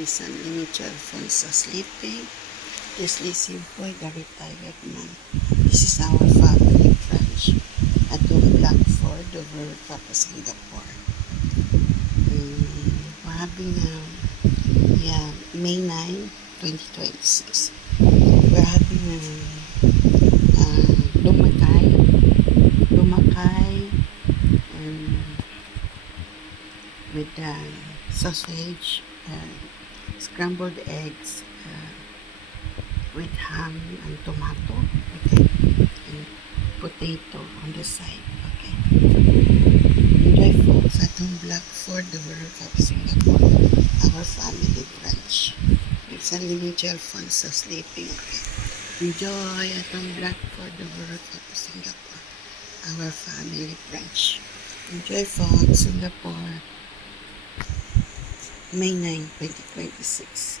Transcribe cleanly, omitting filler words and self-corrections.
my son Limited Alfonso sleeping. This listen po, the retired man. This is our family branch at Blackford over Papa Singapore. We're having May 9, 2026. We're having lumakay with sausage, scrambled eggs, with ham and tomato, okay, and potato on the side, okay. Enjoy folks at Blackford, the World of Singapore, our family branch. It's a Limited Alfonso sleeping, okay. Enjoy at Blackford, the World of Singapore, our family branch. Enjoy folks, Singapore, May 9, 2026.